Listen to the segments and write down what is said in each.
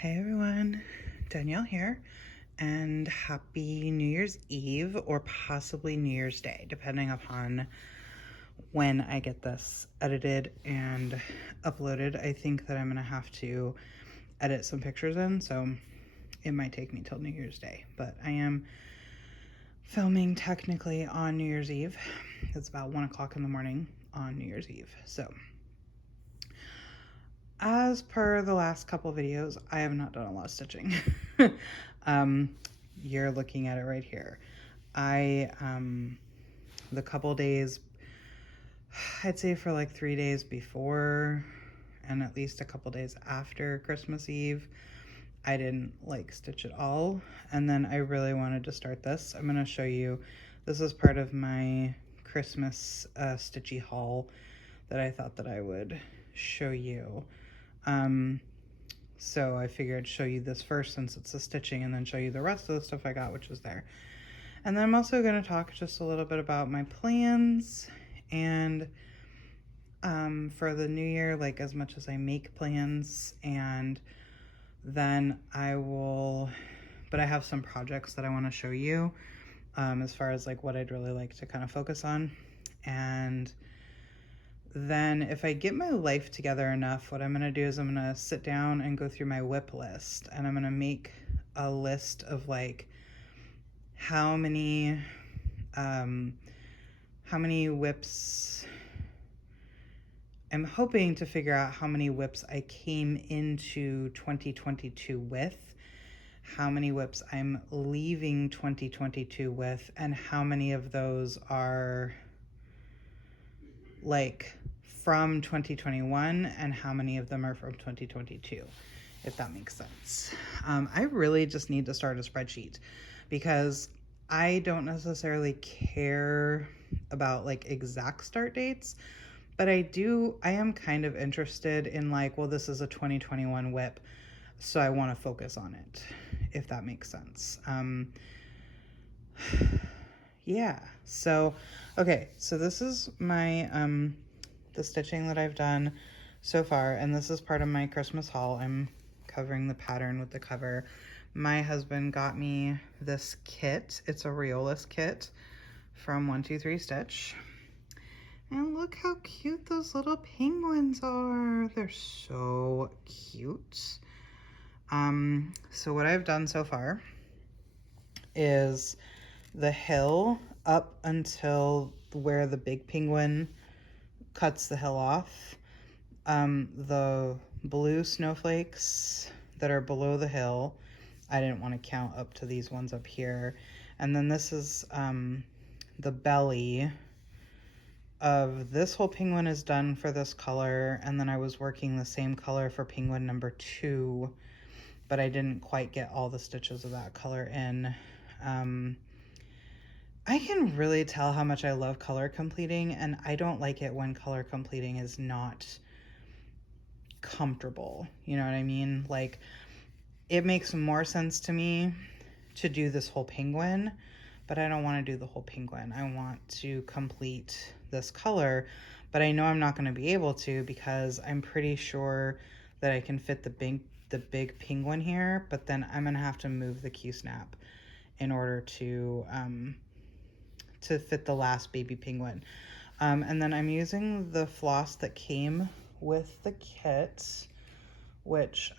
Hey everyone, Danielle here, and happy New Year's Eve or possibly New Year's Day, depending upon when I get this edited and uploaded. I think that I'm gonna have to edit some pictures in, so it might take me till New Year's Day, but I am filming technically on New Year's Eve. It's about 1 o'clock in the morning on New Year's Eve, so as per the last couple videos, I have not done a lot of stitching. You're looking at it right here. The couple days, I'd say for like 3 days before and at least a couple days after Christmas Eve, I didn't like stitch at all. And then I really wanted to start this. I'm gonna show you, this is part of my Christmas stitchy haul that I thought that I would show you. So I figured I'd show you this first since it's the stitching, and then show you the rest of the stuff I got, which is there. And then I'm also going to talk just a little bit about my plans and for the new year, like as much as I make plans, and then I have some projects that I want to show you as far as like what I'd really like to kind of focus on. And then if I get my life together enough, what I'm going to do is I'm going to sit down and go through my whip list, and I'm going to make a list of like how many whips. I'm hoping to figure out how many whips I came into 2022 with, how many whips I'm leaving 2022 with, and how many of those are like from 2021 and how many of them are from 2022, if that makes sense. I really just need to start a spreadsheet because I don't necessarily care about like exact start dates, but I am kind of interested in like, well, this is a 2021 whip, so I want to focus on it, if that makes sense. Yeah, so okay, so this is my the stitching that I've done so far, and this is part of my Christmas haul. I'm covering the pattern with the cover. My husband got me this kit. It's a Riolis kit from 123 Stitch. And look how cute those little penguins are. They're so cute. So what I've done so far is the hill up until where the big penguin cuts the hill off. The blue snowflakes that are below the hill, I didn't want to count up to these ones up here. And then this is the belly of this whole penguin is done for this color, and then I was working the same color for penguin number 2, but I didn't quite get all the stitches of that color in. I can really tell how much I love color completing, and I don't like it when color completing is not comfortable. You know what I mean? Like, it makes more sense to me to do this whole penguin, but I don't want to do the whole penguin. I want to complete this color, but I know I'm not going to be able to because I'm pretty sure that I can fit the big penguin here, but then I'm going to have to move the Q-snap in order to fit the last baby penguin. And then I'm using the floss that came with the kit, which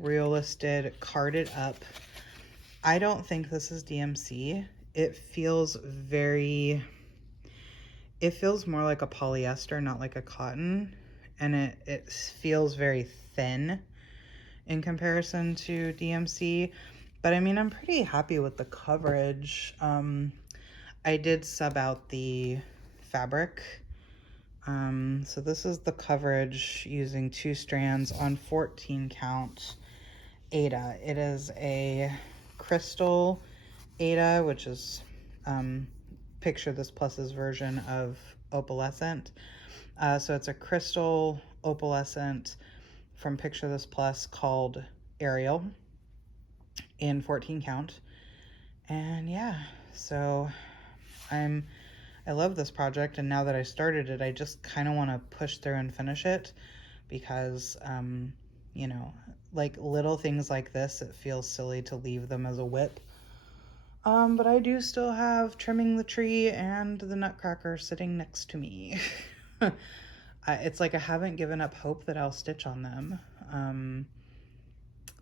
Riolis did carded up. I don't think this is DMC. It feels more like a polyester, not like a cotton, and it feels very thin in comparison to DMC. But I mean, I'm pretty happy with the coverage. I did sub out the fabric. So this is the coverage using 2 strands on 14 count Aida. It is a crystal Aida, which is Picture This Plus's version of opalescent. So it's a crystal opalescent from Picture This Plus called Ariel in 14 count. And yeah, so I love this project, and now that I started it, I just kind of want to push through and finish it because, you know, like little things like this, it feels silly to leave them as a whip. But I do still have trimming the tree and the nutcracker sitting next to me. It's like I haven't given up hope that I'll stitch on them.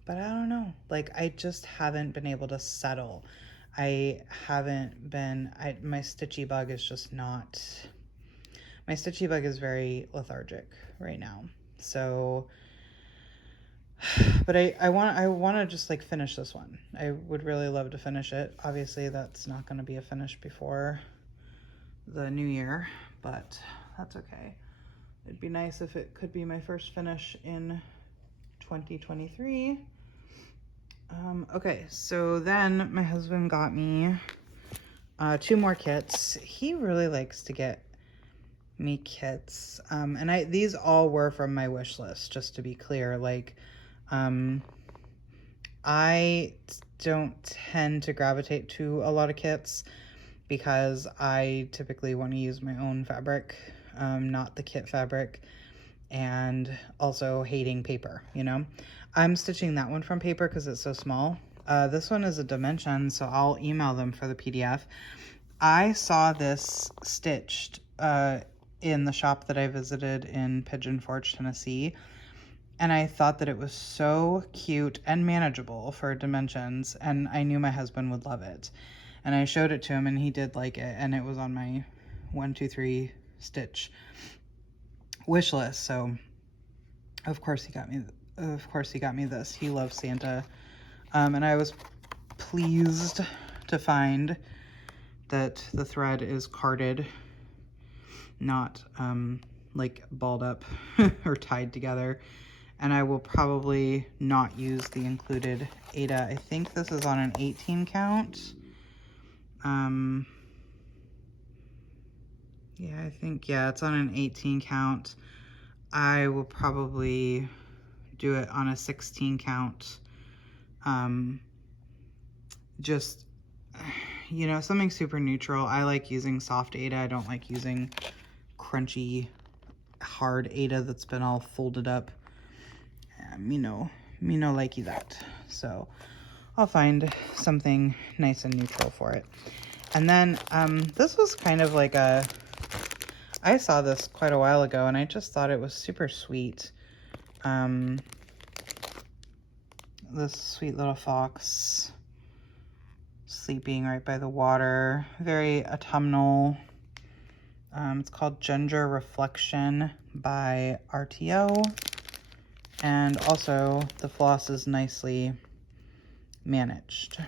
But I don't know. Like, I just haven't been able to settle. I haven't been, my stitchy bug is just not, my stitchy bug is very lethargic right now. So, but I want to just like finish this one. I would really love to finish it. Obviously that's not going to be a finish before the new year, but that's okay. It'd be nice if it could be my first finish in 2023. Okay, so then my husband got me 2 more kits. He really likes to get me kits. And these all were from my wish list, just to be clear. Like, I don't tend to gravitate to a lot of kits because I typically want to use my own fabric, not the kit fabric, and also hating paper, you know? I'm stitching that one from paper because it's so small. This one is a dimension, so I'll email them for the PDF. I saw this stitched in the shop that I visited in Pigeon Forge, Tennessee, and I thought that it was so cute and manageable for dimensions, and I knew my husband would love it. And I showed it to him, and he did like it, and it was on my 1, 2, 3 stitch wish list. So of course he got me this. He loves Santa. And I was pleased to find that the thread is carded, not like balled up or tied together. And I will probably not use the included Aida. I think this is on an 18 count. Yeah, it's on an 18 count. I will probably do it on a 16 count. Just, you know, something super neutral. I like using soft Aida. I don't like using crunchy, hard Aida that's been all folded up. Me no likey that. So I'll find something nice and neutral for it. And then this was kind of like I saw this quite a while ago and I just thought it was super sweet. This sweet little fox sleeping right by the water, very autumnal. It's called Ginger Reflection by RTO. And also the floss is nicely managed.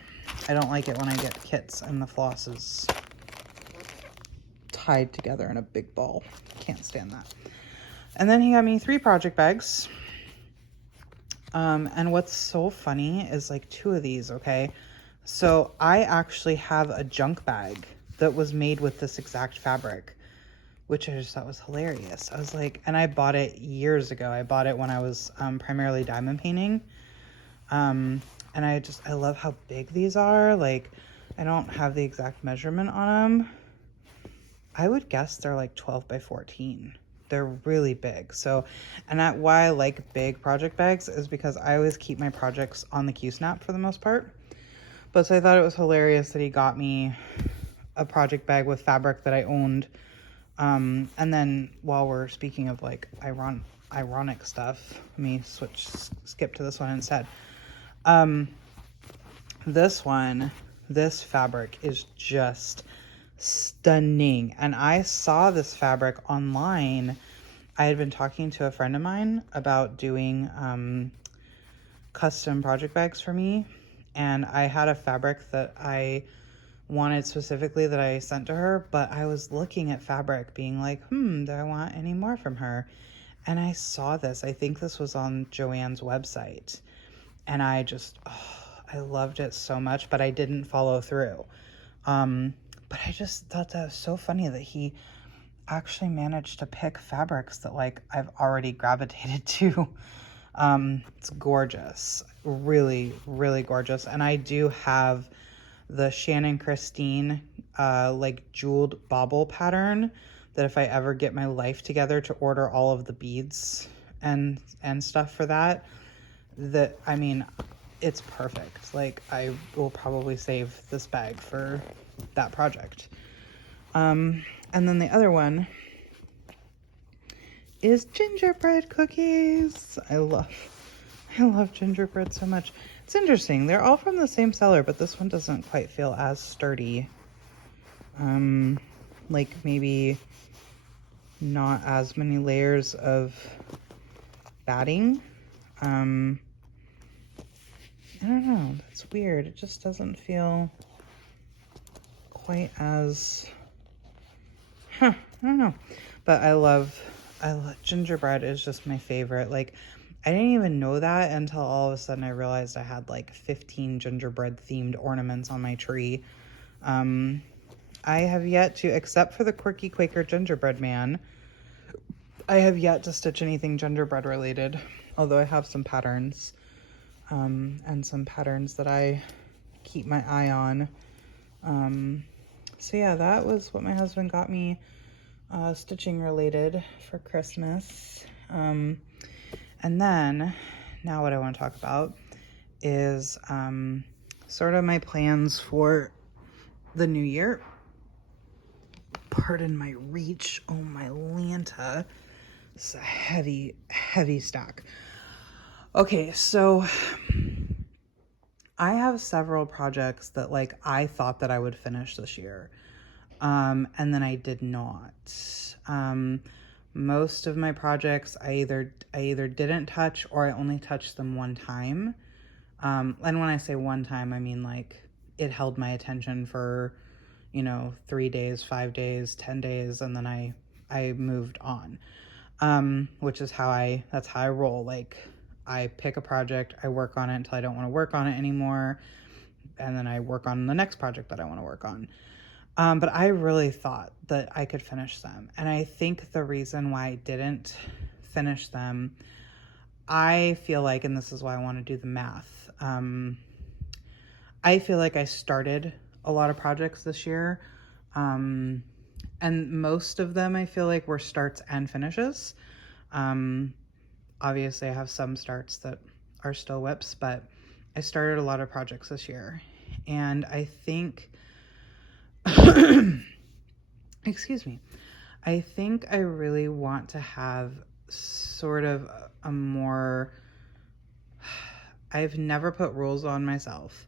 I don't like it when I get kits and the floss is tied together in a big ball. Can't stand that. And then he got me 3 project bags. And what's so funny is like 2 of these, okay? So I actually have a junk bag that was made with this exact fabric, which I just thought was hilarious. I was like, and I bought it years ago. I bought it when I was primarily diamond painting. And I love how big these are. Like, I don't have the exact measurement on them. I would guess they're like 12 by 14. They're really big. So, and why I like big project bags is because I always keep my projects on the Q-snap for the most part. But so I thought it was hilarious that he got me a project bag with fabric that I owned. And then while we're speaking of like ironic stuff, let me skip to this one instead. This fabric is just stunning. And I saw this fabric online. I had been talking to a friend of mine about doing custom project bags for me. And I had a fabric that I wanted specifically that I sent to her, but I was looking at fabric being like, do I want any more from her? And I saw this. I think this was on Joanne's website. And I loved it so much, but I didn't follow through. But I just thought that was so funny that he actually managed to pick fabrics that like I've already gravitated to. It's gorgeous. Really, really gorgeous. And I do have the Shannon Christine like jeweled bauble pattern that if I ever get my life together to order all of the beads and stuff for that, I mean, it's perfect. Like, I will probably save this bag for that project. And then the other one is gingerbread cookies. I love gingerbread so much. It's interesting. They're all from the same seller, but this one doesn't quite feel as sturdy. Like maybe not as many layers of batting. I don't know. That's weird. It just doesn't feel quite as, I don't know. But I love gingerbread is just my favorite. Like, I didn't even know that until all of a sudden I realized I had like 15 gingerbread themed ornaments on my tree. I have yet to, except for the quirky Quaker gingerbread man, I have yet to stitch anything gingerbread related, although I have some patterns, and some patterns that I keep my eye on. So yeah, that was what my husband got me, stitching related for Christmas. And then, now what I want to talk about is, sort of my plans for the new year. Pardon my reach. Oh, my Lanta. It's a heavy, heavy stack. Okay, so I have several projects that like I thought that I would finish this year. And then I did not. Most of my projects I either didn't touch or I only touched them one time. And when I say one time, I mean like it held my attention for, 3 days, 5 days, 10 days, and then I moved on. Which is that's how I roll. Like, I pick a project, I work on it until I don't want to work on it anymore, and then I work on the next project that I want to work on. But I really thought that I could finish them. And I think the reason why I didn't finish them, I feel like, and this is why I want to do the math, I feel like I started a lot of projects this year, and most of them I feel like were starts and finishes. Obviously I have some starts that are still whips, but I started a lot of projects this year, and I think excuse me, I think I really want to have sort of a more, I've never put rules on myself,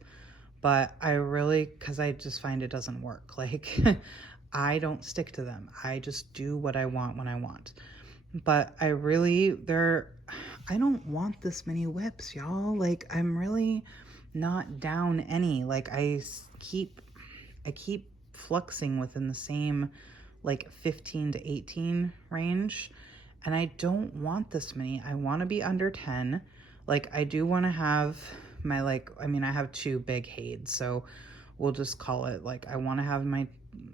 but I really, because I just find it doesn't work. Like, I don't stick to them. I just do what I want when I want. But I don't want this many whips, y'all. Like, I'm really not down any. Like, I keep fluxing within the same, like, 15 to 18 range. And I don't want this many. I want to be under 10. Like, I do want to have my, I have 2 big Hades, so we'll just call it, like, I want to have my,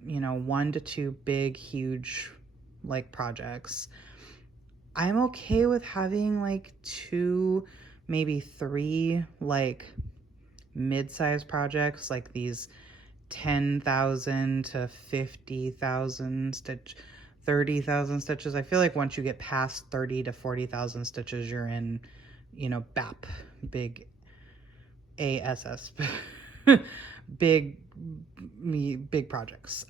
1 to 2 big, huge, like, projects. I'm okay with having, like, 2, maybe 3, like, mid-sized projects, like these 10,000 to 50,000 stitch, 30,000 stitches. I feel like once you get past 30 to 40,000 stitches, you're in, BAP, big ASS, big projects.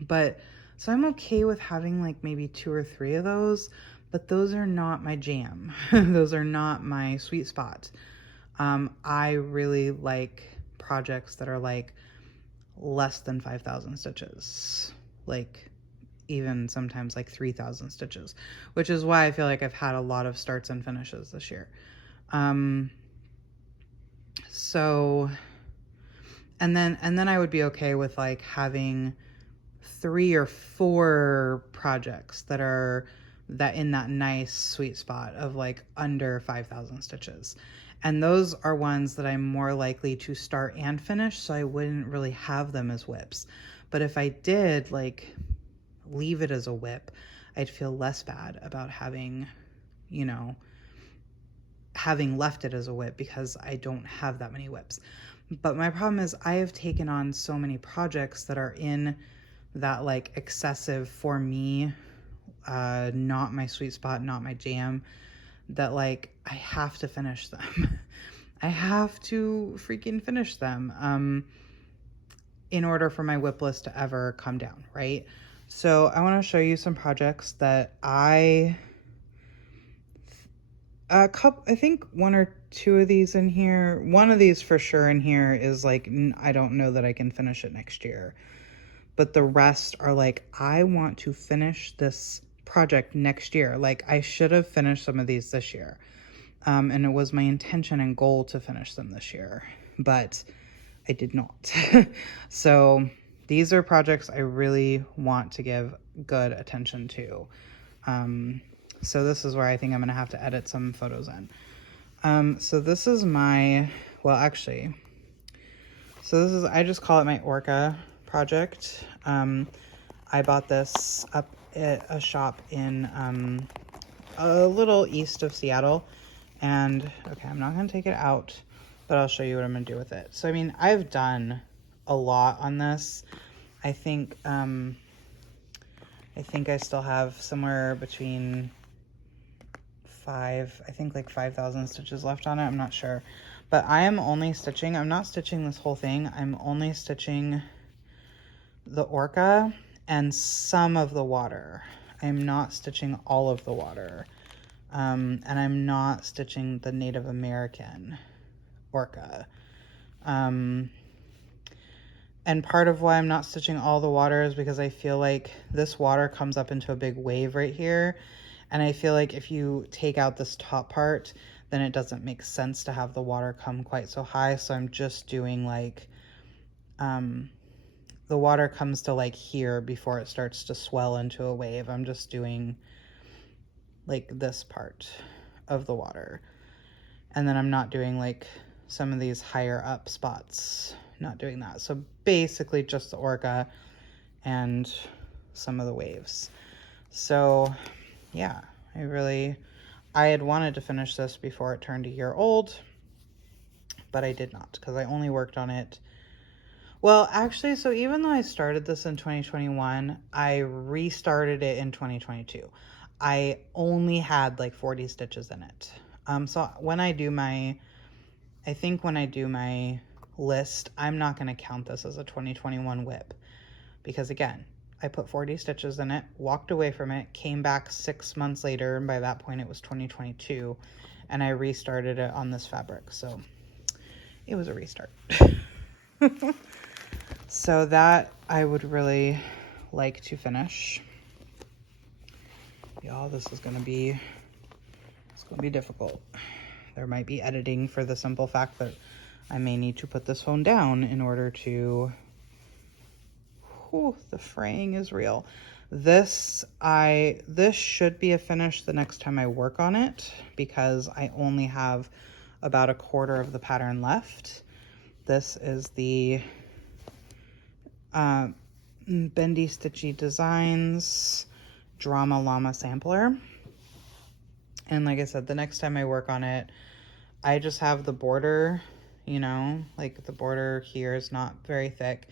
But so I'm okay with having like maybe 2 or 3 of those, but those are not my jam. Those are not my sweet spot. I really like projects that are like less than 5,000 stitches, like even sometimes like 3,000 stitches, which is why I feel like I've had a lot of starts and finishes this year. So, and then I would be okay with like having 3 or 4 projects that are in that nice sweet spot of like under 5,000 stitches. And those are ones that I'm more likely to start and finish, so I wouldn't really have them as whips. But if I did like leave it as a whip, I'd feel less bad about having left it as a whip, because I don't have that many whips. But my problem is I have taken on so many projects that are in that like excessive for me, not my sweet spot, not my jam, that like I have to finish them. I have to freaking finish them in order for my WIP list to ever come down, right? So I want to show you some projects that I think one or two of these in here. One of these for sure in here is like, I don't know that I can finish it next year. But the rest are like, I want to finish this project next year. Like, I should have finished some of these this year. And it was my intention and goal to finish them this year. But I did not. So these are projects I really want to give good attention to. So this is where I think I'm going to have to edit some photos in. So this is my, well, actually, so this is, I just call it my Orca project. I bought this up at a shop in a little east of Seattle. And, okay, I'm not going to take it out, but I'll show you what I'm going to do with it. So, I mean, I've done a lot on this. I think I still have somewhere between like 5,000 stitches left on it. I'm not sure. But I am only stitching. I'm not stitching this whole thing. I'm only stitching the Orca and some of the water. I'm not stitching all of the water. And I'm not stitching the Native American Orca. And part of why I'm not stitching all the water is because I feel like this water comes up into a big wave right here. And I feel like if you take out this top part, then it doesn't make sense to have the water come quite so high. So I'm just doing like, the water comes to like here before it starts to swell into a wave. I'm just doing like this part of the water. And then I'm not doing like some of these higher up spots, not doing that. So basically just the Orca and some of the waves. So yeah, I had wanted to finish this before it turned a year old, but I did not because I only worked on it. Well, actually, so even though I started this in 2021, I restarted it in 2022. I only had like 40 stitches in it. So when I do my list, I'm not going to count this as a 2021 WIP because again, I put 40 stitches in it, walked away from it, came back 6 months later, and by that point it was 2022, and I restarted it on this fabric. So it was a restart. So that I would really like to finish. Y'all, this is going to be difficult. There might be editing for the simple fact that I may need to put this phone down in order to, the fraying is real. This should be a finish the next time I work on it because I only have about a quarter of the pattern left. This is the Bendy Stitchy Designs Drama Llama sampler. And like I said, the next time I work on it, I just have the border, you know, like the border here is not very thick,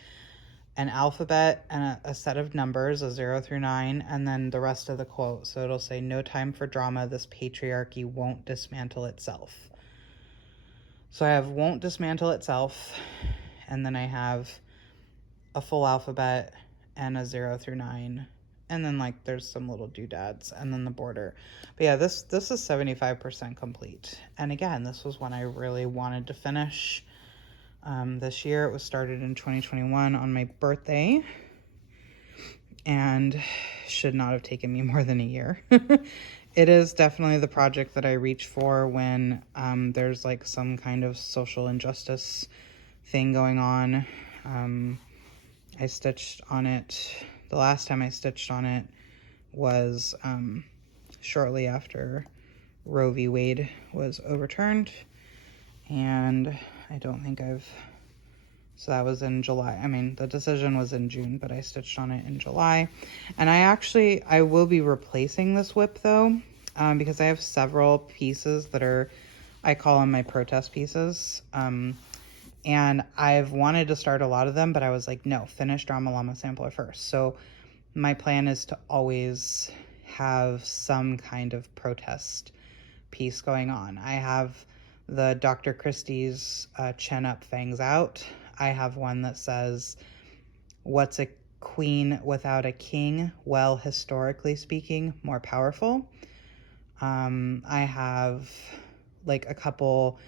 an alphabet and a set of numbers, a 0 through 9, and then the rest of the quote. So it'll say, "No time for drama, this patriarchy won't dismantle itself." So I have "won't dismantle itself," and then I have a full alphabet and a 0 through 9, and then like there's some little doodads and then the border. But yeah, this is 75% complete. And again, this was one I really wanted to finish this year. It was started in 2021 on my birthday and should not have taken me more than a year. It is definitely the project that I reach for when there's like some kind of social injustice thing going on. I stitched on it, the last time I stitched on it was shortly after Roe v. Wade was overturned, and I don't think so that was in July. I mean, the decision was in June, but I stitched on it in July. And I will be replacing this WIP though, because I have several pieces that I call them my protest pieces. And I've wanted to start a lot of them, but I was like, no, finish Drama Llama Sampler first. So my plan is to always have some kind of protest piece going on. I have the Dr. Christie's chin up, fangs out. I have one that says, what's a queen without a king? Well, historically speaking, more powerful. I have like a couple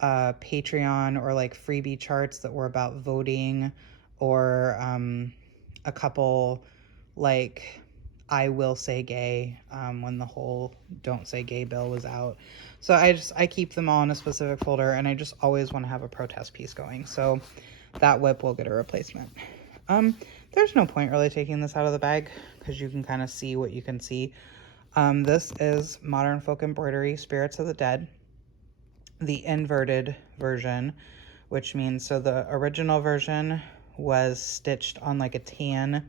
Patreon or like freebie charts that were about voting, or a couple like I will say gay when the whole don't say gay bill was out. So I keep them all in a specific folder, and I just always want to have a protest piece going. So that whip will get a replacement. There's no point really taking this out of the bag because you can kind of see what you can see. This is Modern Folk Embroidery Spirits of the Dead, the inverted version, which means, so the original version was stitched on like a tan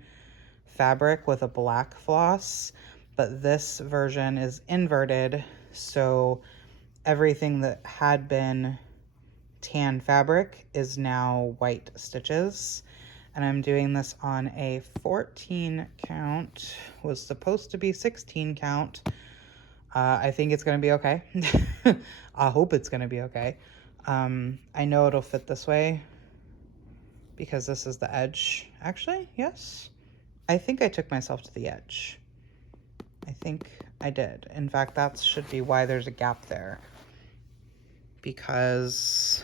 fabric with a black floss, but this version is inverted, so everything that had been tan fabric is now white stitches. And I'm doing this on a 14 count, was supposed to be 16 count. I think it's going to be okay. I hope it's going to be okay. I know it'll fit this way because this is the edge. Actually, yes. I think I took myself to the edge. I think I did. In fact, that should be why there's a gap there. Because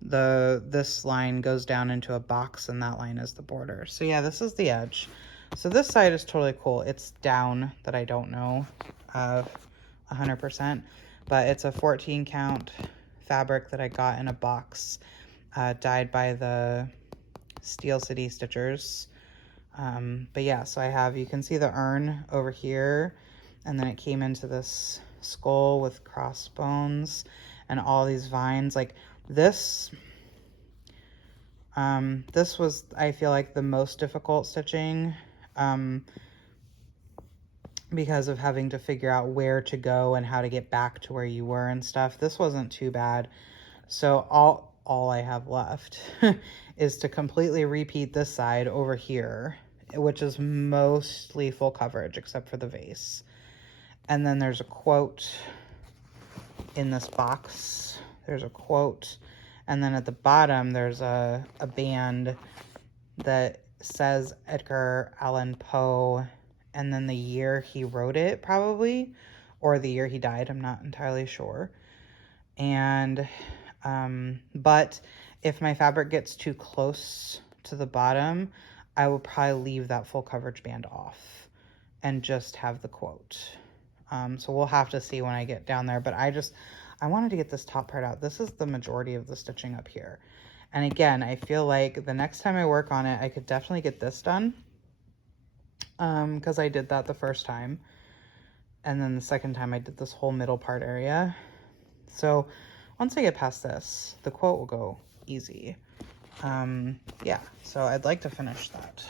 this line goes down into a box and that line is the border. So yeah, this is the edge. So this side is totally cool. It's down that I don't know 100%, but it's a 14 count fabric that I got in a box, dyed by the Steel City Stitchers. But yeah, so I have, you can see the urn over here, and then it came into this skull with crossbones and all these vines. Like this was, I feel like, the most difficult stitching, because of having to figure out where to go and how to get back to where you were and stuff. This wasn't too bad. So all I have left is to completely repeat this side over here, which is mostly full coverage except for the vase. And then there's a quote in this box. There's a quote. And then at the bottom, there's a band that says Edgar Allan Poe, and then the year he wrote it, probably, or the year he died. I'm not entirely sure. And, but if my fabric gets too close to the bottom, I will probably leave that full coverage band off and just have the quote. So we'll have to see when I get down there, but I wanted to get this top part out. This is the majority of the stitching up here. And again, I feel like the next time I work on it, I could definitely get this done. Because I did that the first time. And then the second time I did this whole middle part area. So once I get past this, the quote will go easy. Yeah, so I'd like to finish that.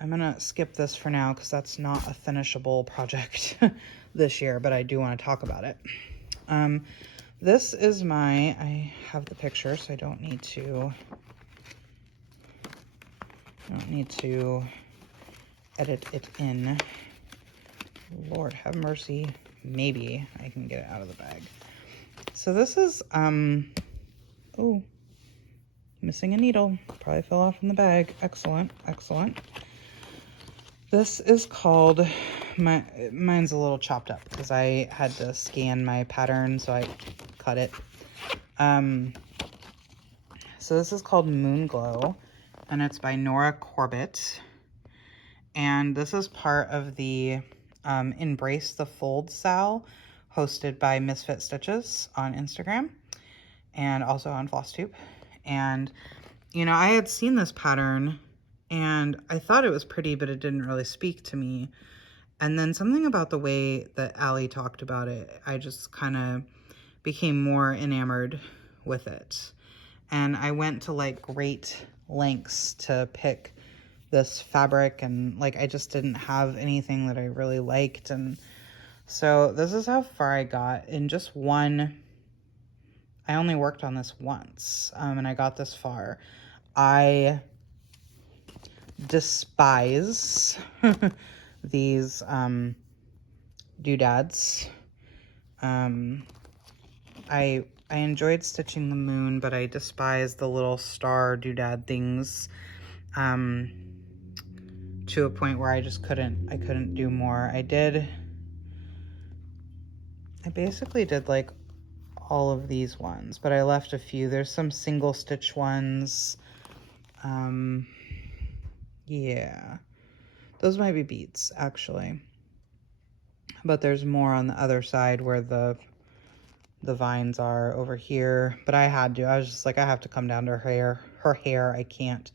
I'm going to skip this for now because that's not a finishable project this year, but I do want to talk about it. This is I have the picture, so I don't need to edit it in. Lord have mercy. Maybe I can get it out of the bag. So this is, oh, missing a needle. Probably fell off in the bag. Excellent, excellent. This is called, mine's a little chopped up because I had to scan my pattern, so I cut it. So this is called Moon Glow, and it's by Nora Corbett. And this is part of the Embrace the Fold Sal, hosted by Misfit Stitches on Instagram and also on FlossTube. And, you know, I had seen this pattern and I thought it was pretty, but it didn't really speak to me. And then something about the way that Allie talked about it, I just kind of became more enamored with it. And I went to like great lengths to pick this fabric, and like I just didn't have anything that I really liked. And so this is how far I got in just one. I only worked on this once, and I got this far. I despise these doodads I enjoyed stitching the moon, but I despise the little star doodad things, to a point where I couldn't do more. I basically did like all of these ones, but I left a few. There's some single stitch ones. Yeah, those might be beads actually, but there's more on the other side where the vines are over here. But I was just like, I have to come down to her hair. I can't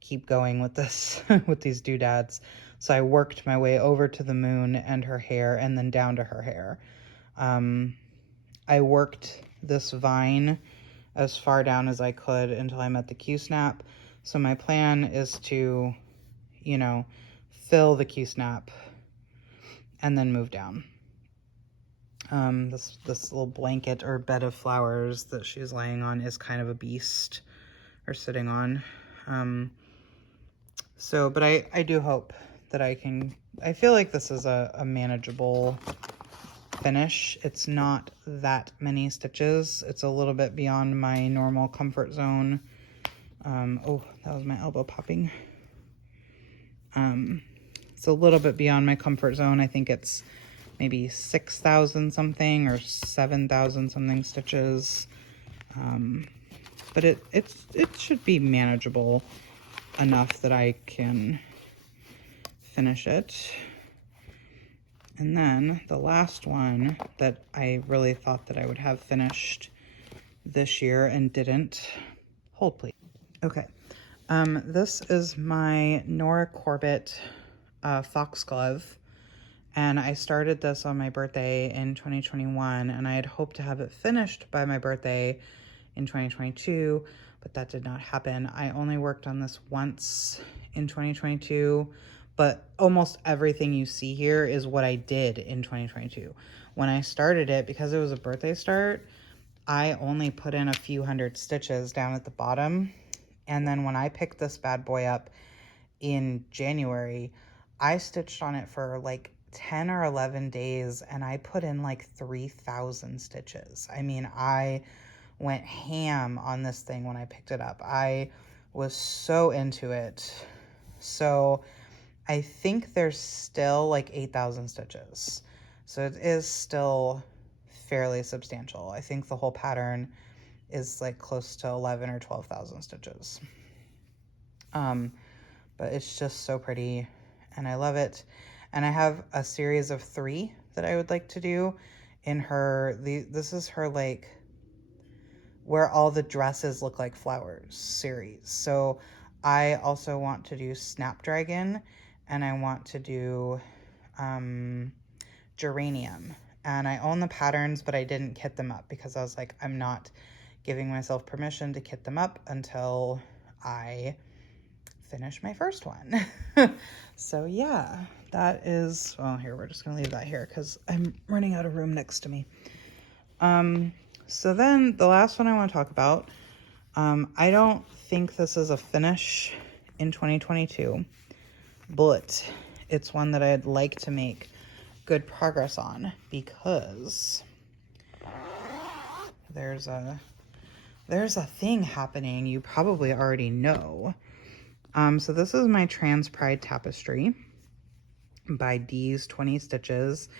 keep going with this with these doodads. So I worked my way over to the moon and her hair, and then down to her hair. I worked this vine as far down as I could until I met the Q-snap. So my plan is to, you know, fill the Q-snap and then move down. This little blanket or bed of flowers that she's laying on is kind of a beast, or sitting on. But I do hope that I feel like this is a manageable finish. It's not that many stitches. It's a little bit beyond my normal comfort zone. Oh, that was my elbow popping. It's a little bit beyond my comfort zone. I think it's maybe 6,000 something or 7,000 something stitches. But it should be manageable enough that I can finish it. And then the last one that I really thought that I would have finished this year and didn't. Hold, please. Okay. This is my Nora Corbett foxglove. And I started this on my birthday in 2021, and I had hoped to have it finished by my birthday in 2022, but that did not happen. I only worked on this once in 2022, but almost everything you see here is what I did in 2022. When I started it, because it was a birthday start, I only put in a few hundred stitches down at the bottom. And then when I picked this bad boy up in January, I stitched on it for like 10 or 11 days, and I put in like 3,000 stitches. I mean, I went ham on this thing when I picked it up. I was so into it. So I think there's still like 8,000 stitches. So it is still fairly substantial. I think the whole pattern is like close to 11 or 12,000 stitches. But it's just so pretty and I love it. And I have a series of 3 that I would like to do in her, this is her like where all the dresses look like flowers series. So I also want to do Snapdragon, and I want to do Geranium. And I own the patterns, but I didn't kit them up because I was like, I'm not giving myself permission to kit them up until I finish my first one. So yeah, that is, well, here, we're just gonna leave that here because I'm running out of room next to me. So then the last one I want to talk about, I don't think this is a finish in 2022, but it's one that I'd like to make good progress on because there's a thing happening you probably already know. So this is my Trans Pride tapestry by D's 20 Stitches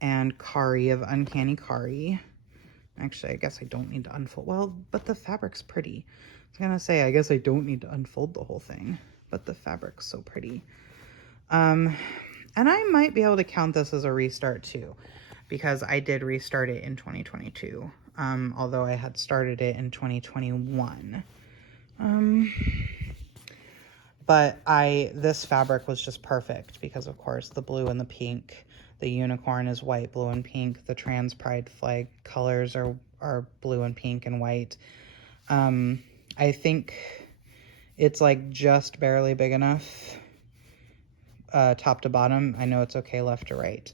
and Kari of Uncanny Kari. Actually, I guess I don't need to unfold. Well, but the fabric's pretty. I was gonna say, I guess I don't need to unfold the whole thing, but the fabric's so pretty. And I might be able to count this as a restart too, because I did restart it in 2022, although I had started it in 2021. But this fabric was just perfect because, of course, the blue and the pink, the unicorn is white, blue, and pink. The Trans Pride flag colors are blue and pink and white. I think it's like just barely big enough, top to bottom. I know it's okay left to right.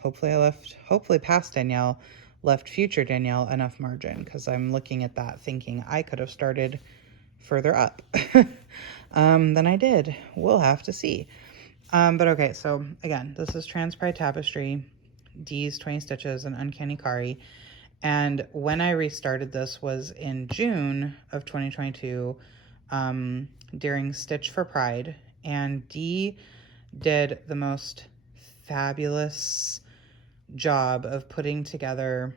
Hopefully past Danielle left future Danielle enough margin, because I'm looking at that thinking I could have started further up than I did. We'll have to see. But okay, so again, this is Trans Pride Tapestry, D's 20 Stitches and Uncanny Kari. And when I restarted this was in June of 2022, during Stitch for Pride. And Dee did the most fabulous job of putting together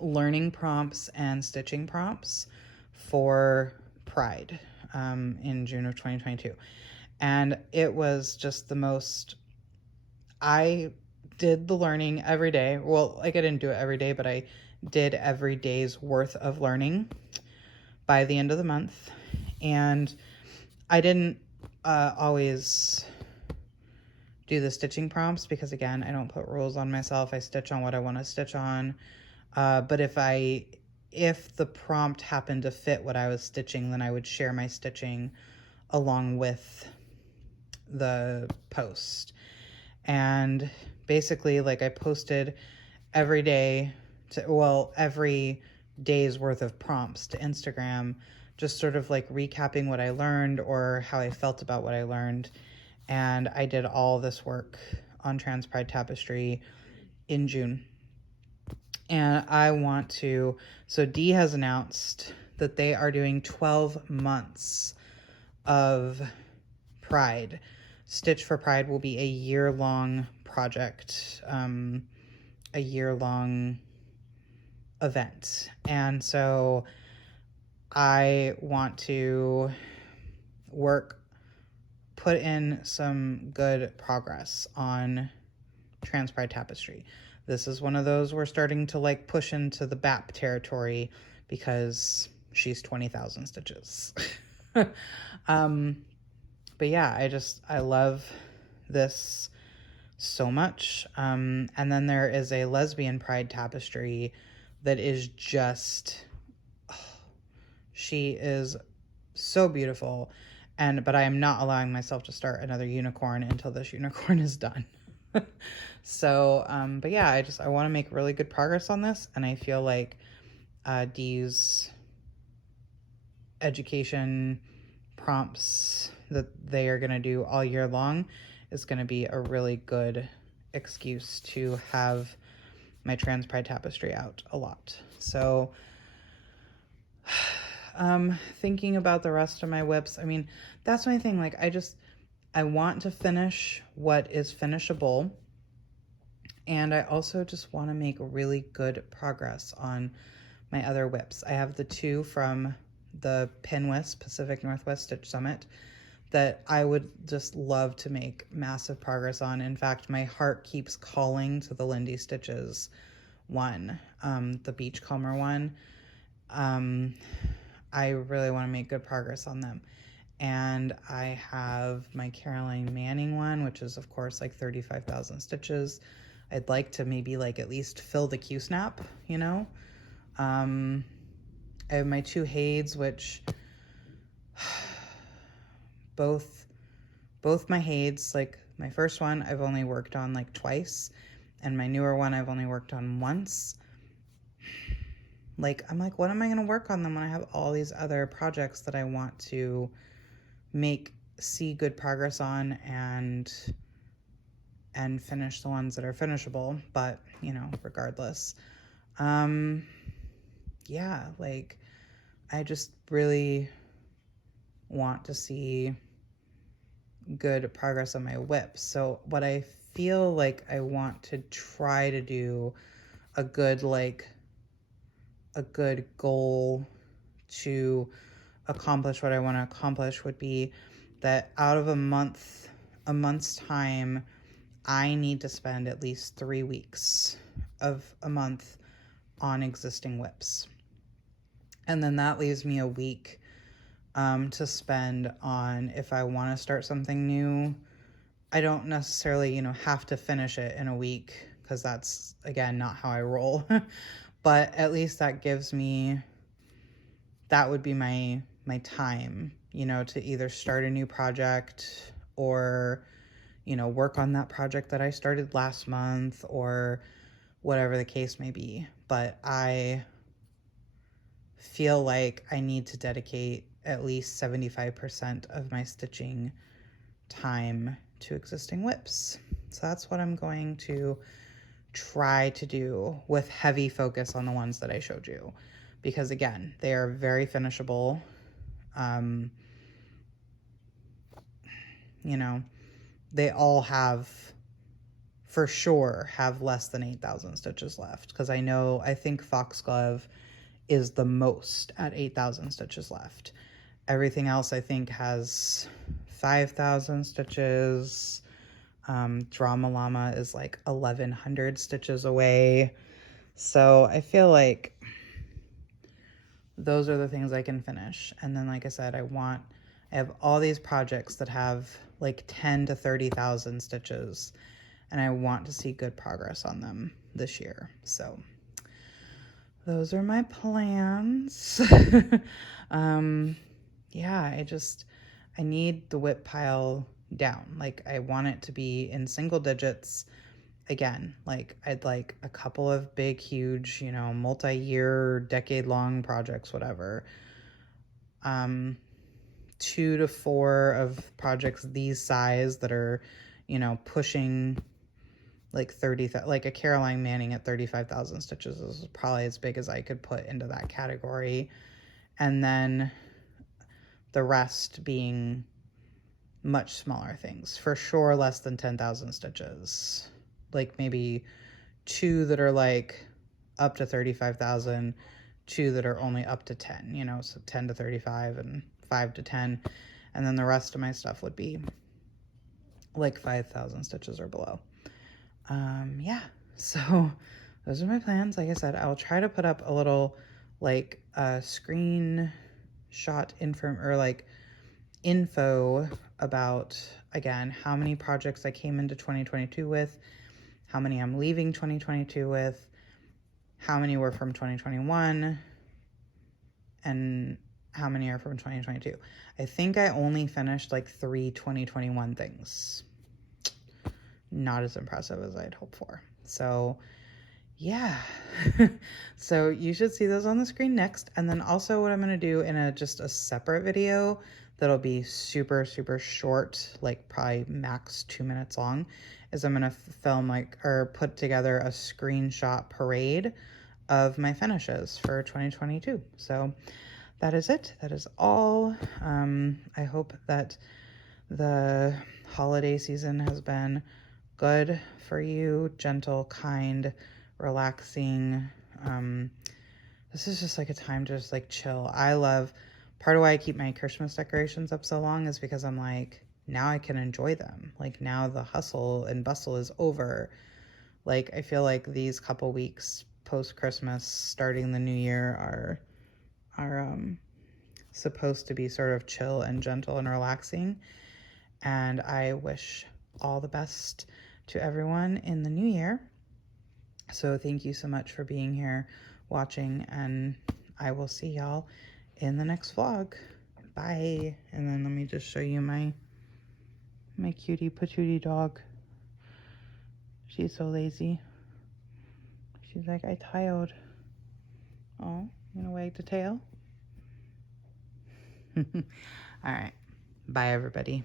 learning prompts and stitching prompts for Pride in June of 2022. And it was just the most, I did the learning every day. Well, like I didn't do it every day, but I did every day's worth of learning by the end of the month. And I didn't always do the stitching prompts because, again, I don't put rules on myself. I stitch on what I want to stitch on. But if the prompt happened to fit what I was stitching, then I would share my stitching along with the post. And basically, like, I posted every day every day's worth of prompts to Instagram, just sort of like recapping what I learned or how I felt about what I learned. And I did all this work on Trans Pride Tapestry in June. And I want to, so Dee has announced that they are doing 12 months of Pride. Stitch for Pride will be a year-long project, a year-long event. And so I want to put in some good progress on Trans Pride Tapestry. This is one of those we're starting to like push into the BAP territory because she's 20,000 stitches. But yeah, I love this so much. And then there is a lesbian pride tapestry that is just, she is so beautiful. But I am not allowing myself to start another unicorn until this unicorn is done. So, but yeah, I want to make really good progress on this. And I feel like, Dee's education prompts that they are going to do all year long is going to be a really good excuse to have my Trans Pride Tapestry out a lot. So, thinking about the rest of my whips, I mean, that's my thing. Like, I want to finish what is finishable. And I also just want to make really good progress on my other whips. I have the two from the Pinwest Pacific Northwest Stitch Summit that I would just love to make massive progress on. In fact, my heart keeps calling to the Lindy Stitches one, the Beachcomber one. I really want to make good progress on them. And I have my Caroline Manning one, which is of course like 35,000 stitches. I'd like to maybe like at least fill the Q-snap, you know? I have my two Hades, which both my Hades, like my first one I've only worked on like twice, and my newer one I've only worked on once. Like, I'm like, what am I going to work on them when I have all these other projects that I want to see good progress on and finish the ones that are finishable, but you know, regardless. Yeah, like I just really want to see good progress on my whips. So what I feel like I want to try to do a good goal to accomplish what I want to accomplish would be that out of a month's time, I need to spend at least 3 weeks of a month on existing whips. And then that leaves me a week to spend on if I want to start something new. I don't necessarily, have to finish it in a week because that's, again, not how I roll. But at least that would be my time, to either start a new project or, work on that project that I started last month or whatever the case may be. But I feel like I need to dedicate at least 75% of my stitching time to existing whips. So that's what I'm going to try to do with heavy focus on the ones that I showed you, because again, they are very finishable. You know, they all have, for sure, have less than 8,000 stitches left, because I think Foxglove is the most at 8,000 stitches left. Everything else I think has 5,000 stitches. Drama Llama is like 1,100 stitches away. So I feel like those are the things I can finish. And then, like I said, I have all these projects that have like 10 to 30,000 stitches, and I want to see good progress on them this year. So those are my plans. Yeah, I need the WIP pile down. Like, I want it to be in single digits. Again, like, I'd like a couple of big, huge, multi-year, decade-long projects, whatever. 2 to 4 of projects these size that are, pushing like 30, like a Caroline Manning at 35,000 stitches is probably as big as I could put into that category. And then the rest being much smaller things, for sure less than 10,000 stitches. Like maybe 2 that are like up to 35,000, 2 that are only up to 10, so 10 to 35 and 5 to 10. And then the rest of my stuff would be like 5,000 stitches or below. Yeah, so those are my plans. Like I said, I'll try to put up a little like screenshot info about, again, how many projects I came into 2022 with, how many I'm leaving 2022 with, how many were from 2021, and how many are from 2022. I think I only finished like 3 2021 things. Not as impressive as I'd hoped for. So yeah. So you should see those on the screen next. And then also what I'm going to do in just a separate video that'll be super, super short, like probably max 2 minutes long, is I'm going to film or put together a screenshot parade of my finishes for 2022. So that is it. That is all. I hope that the holiday season has been good for you, gentle, kind, relaxing. This is just like a time to just like chill. Part of why I keep my Christmas decorations up so long is because I'm like, now I can enjoy them. Like, now the hustle and bustle is over. Like, I feel like these couple weeks post Christmas, starting the new year, are supposed to be sort of chill and gentle and relaxing. And I wish all the best to everyone in the new year. So thank you so much for being here, watching, and I will see y'all in the next vlog. Bye. And then let me just show you my cutie patootie dog. She's so lazy. She's like, I tired. Oh, you gonna wag the tail? All right. Bye, everybody.